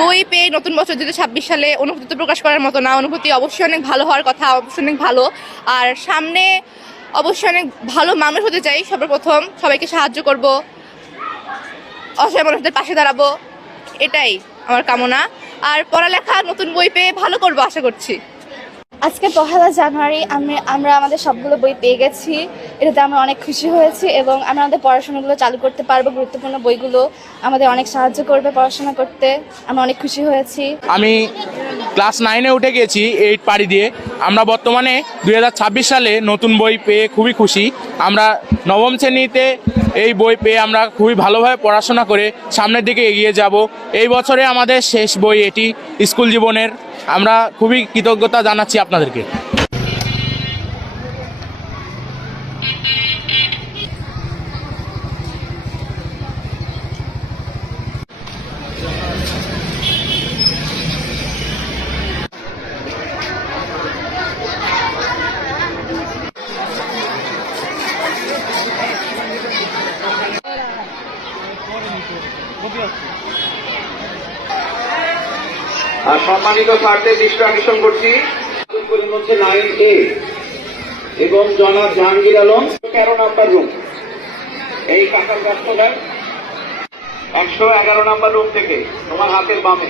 বই পেয়ে নতুন বছর 2026 সালে অনুভূতি তো প্রকাশ করার মতো না, অনুভূতি অবশ্যই অনেক ভালো হওয়ার কথা, অবশ্যই অনেক ভালো। আর সামনে অবশ্যই অনেক ভালো মানুষ হতে চাই। সর্বপ্রথম সবাইকে সাহায্য করব, অসহায় মানুষদের পাশে দাঁড়াবো, এটাই আমার কামনা। আর পড়ালেখা নতুন বই পেয়ে ভালো করব আশা করছি। আজকে 1 জানুয়ারি আমরা আমাদের সবগুলো বই পেয়ে গেছি, এটাতে আমরা অনেক খুশি হয়েছি এবং আমরা আমাদের পড়াশোনাগুলো চালু করতে পারবো। গুরুত্বপূর্ণ বইগুলো আমাদের অনেক সাহায্য করবে পড়াশোনা করতে, আমরা অনেক খুশি হয়েছি। আমি ক্লাস 9-এ উঠে গেছি 8 পাড়ি দিয়ে। আমরা বর্তমানে 2026 সালে নতুন বই পেয়ে খুবই খুশি। আমরা নবম শ্রেণীতে এই বই পেয়ে আমরা খুবই ভালোভাবে পড়াশোনা করে সামনের দিকে এগিয়ে যাব। এই বছরে আমাদের শেষ বই এটি স্কুল জীবনের। আমরা খুবই কৃতজ্ঞতা জানাচ্ছি আপনাদেরকে। আর সম্মানিত স্যারদের দৃষ্টি আকর্ষণ করছি, হচ্ছে 9A এবং জনাব জাহাঙ্গীর আলম 13 নম্বর রুম, এই কাকার ব্যস্ততায় 111 নম্বর রুম থেকে তোমার হাতের বামে।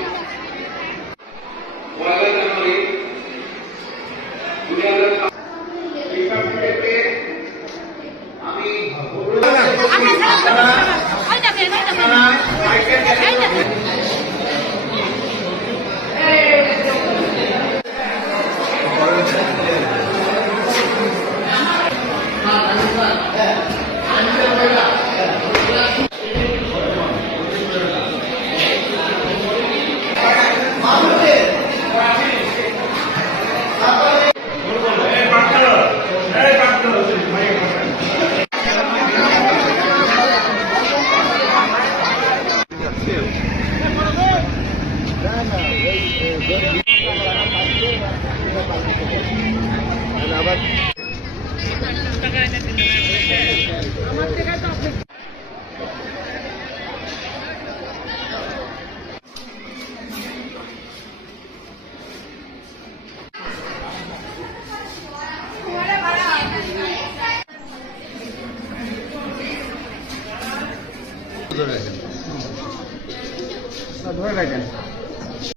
ধরে রাখেন।